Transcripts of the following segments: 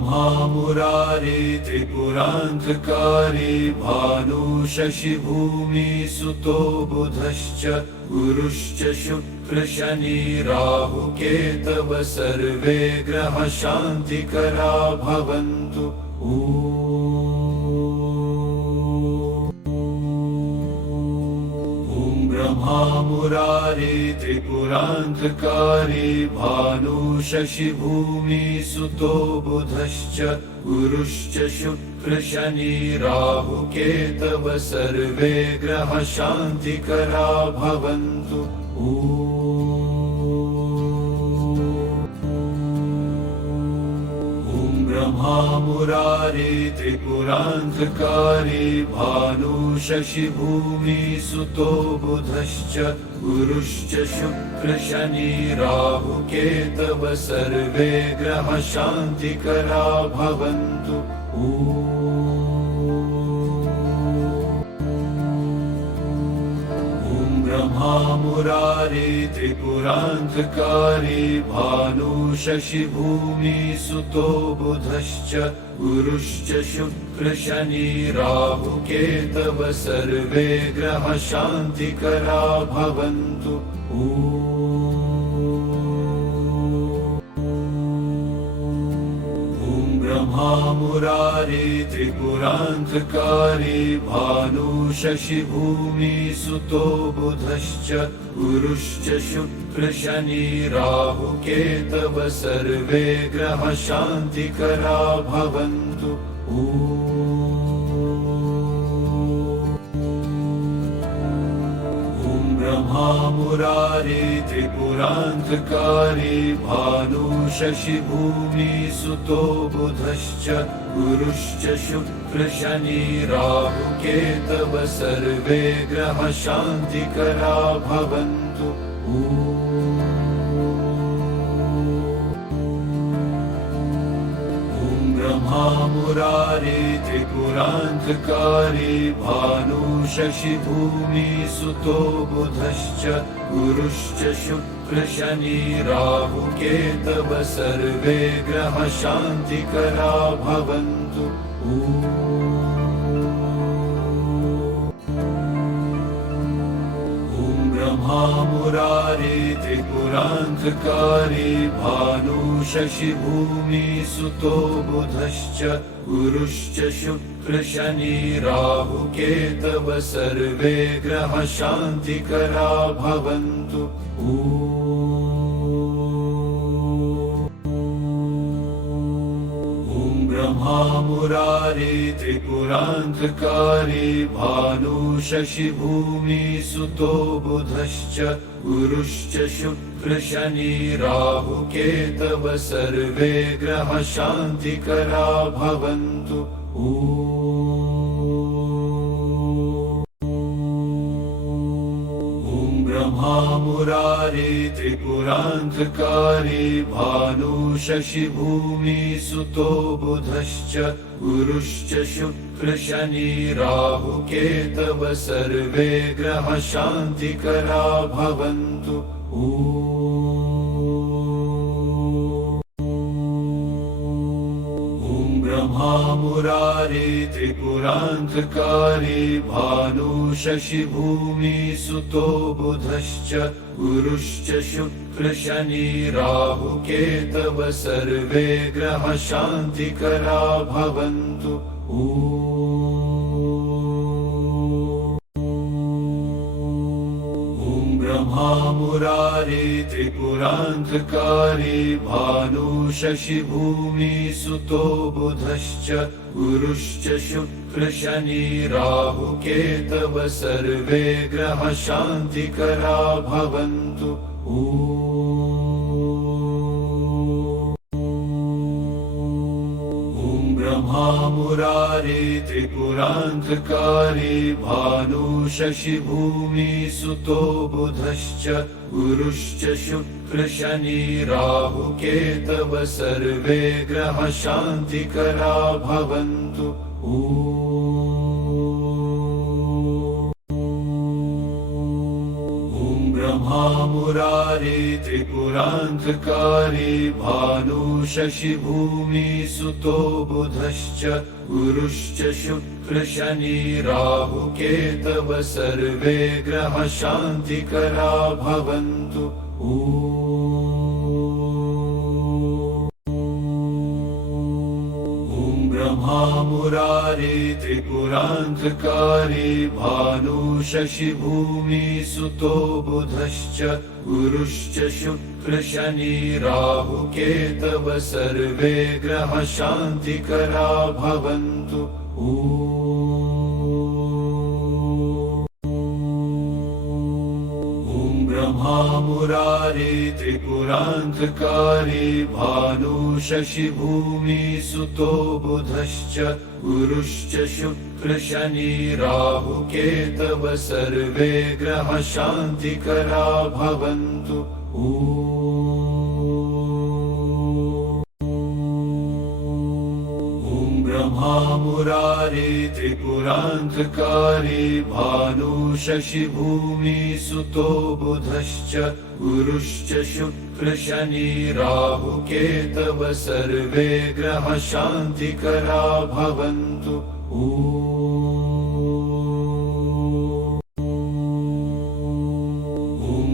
ब्रह्मा मुरारी त्रिपुरान्धकारी भानु शशि भूमि सुतो बुधश्च गुरुश्च शुक्र शनि राहु केतव सर्वे ग्रह शान्तिकरा भवन्तु। ब्रह्मा मुरारी त्रिपुरान्धकारी भानु शशि भूमि सुतो बुधश्च गुरुश्च शुक्र शनि राहु केतव सर्वे ग्रह शान्तिकरा भवन्तु। ब्रह्मा मुरारी त्रिपुरान्धकारी भानु शशि भूमि सुतो बुधश्च गुरुश्च शुक्र शनि राहु केतव सर्वे ग्रह शान्तिकरा भवन्तु। ब्रह्मा मुरारी त्रिपुरान्धकारी भानु शशि भूमि सुतो बुधश्च गुरुश्च शुक्र शनि राहु केतव सर्वे ग्रह शान्तिकरा भवन्तु। ब्रह्मा मुरारी त्रिपुरान्धकारी भानु शशि भूमि सुतो बुधश्च गुरुश्च शुक्र शनि राहु केतव सर्वे ग्रह शान्तिकरा भवन्तु। ब्रह्मा मुरारी त्रिपुरान्धकारी भानु शशि भूमि सुतो बुधश्च गुरुश्च शुक्र शनि राहु केतव सर्वे ग्रह शान्तिकरा भवन्तु। ब्रह्मा मुरारी त्रिपुरान्धकारी भानु शशि भूमि सुतो बुधश्च गुरुश्च शुक्र शनि राहु केतव सर्वे ग्रह शान्तिकरा भवन्तु। ब्रह्मा मुरारी त्रिपुरान्धकारी भानु शशि भूमि सुतो बुधश्च गुरुश्च शुक्र शनि राहु केतव सर्वे ग्रह शान्तिकरा भवन्तु। ब्रह्मा मुरारी त्रिपुरान्धकारी भानु शशि भूमि सुतो बुधश्च गुरुश्च शुक्र शनि राहु केतव सर्वे ग्रह शान्तिकरा भवन्तु। ब्रह्मा मुरारी त्रिपुरान्धकारी भानु शशि भूमि सुतो बुधश्च गुरुश्च शुक्र शनि राहु केतव सर्वे ग्रह शान्तिकरा भवन्तु। ब्रह्मा मुरारी त्रिपुरान्धकारी भानु शशि भूमि सुतो बुधश्च गुरुश्च शुक्र शनि राहु केतव सर्वे ग्रह शान्तिकरा भवन्तु। ब्रह्मा मुरारी त्रिपुरान्धकारी भानु शशि भूमि सुतो बुधश्च गुरुश्च शुक्र शनि राहु केतव सर्वे ग्रह शान्तिकरा भवन्तु। ब्रह्मा मुरारी त्रिपुरान्धकारी भानु शशि भूमि सुतो बुधश्च गुरुश्च शुक्र शनि राहु केतव सर्वे ग्रह शान्तिकरा भवन्तु। ब्रह्मा ब्रह्मा मुरारी त्रिपुरान्तकारी भानु शशि भूमि सुतो बुधश्च गुरुश्च शुक्र शनि राहु केतव सर्वे ग्रह शान्तिकरा भवन्तु। ब्रह्मा मुरारी त्रिपुरान्तकारी भानु शशि भूमि सुतो बुधश्च गुरुश्च शुक्र शनि राहु केतव सर्वे ग्रह शान्तिकरा भवन्तु। ब्रह्मा मुरारी त्रिपुरान्तकारी भानु शशि भूमि सुतो बुधश्च गुरुश्च शुक्र शनि राहु केतव सर्वे ग्रह शान्तिकरा भवन्तु। ब्रह्मा मुरारी त्रिपुरान्तकारी भानु शशि भूमि सुतो बुधश्च गुरुश्च शुक्र शनि राहु केतव सर्वे ग्रह शान्तिकरा भवन्तु।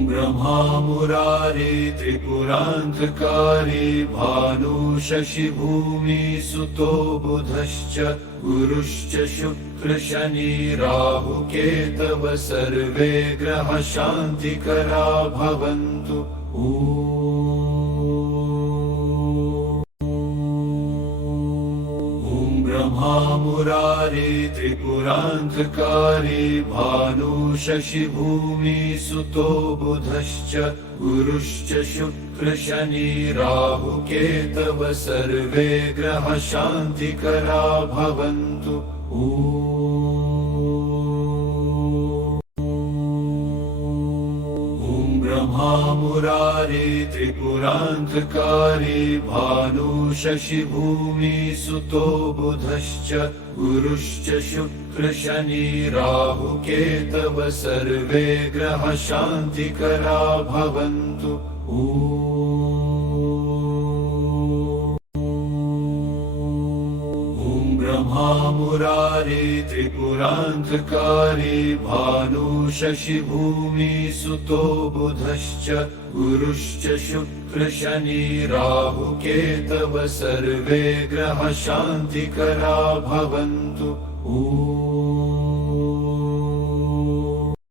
ब्रह्मा मुरारी त्रिपुरान्तकारी भानु शशि भूमि सुतो बुधश्च गुरुश्च शुक्र शनि राहु केतव सर्वे ग्रह शान्तिकरा भवन्तु। ब्रह्मा मुरारी त्रिपुरान्तकारी भानु शशि भूमि सुतो बुधश्च गुरुश्च शुक्र शनि राहु केतव सर्वे ग्रह शान्तिकरा भवन्तु। ब्रह्मा मुरारी त्रिपुरान्तकारी भानु शशि भूमि सुतो बुधश्च गुरुश्च शुक्र शनि राहु केतव सर्वे ग्रह शान्तिकरा भवन्तु। ब्रह्मा मुरारी त्रिपुरान्तकारी भानु शशि भूमि सुतो बुधश्च गुरुश्च शुक्र शनि राहु केतव सर्वे ग्रह शान्तिकरा भवन्तु।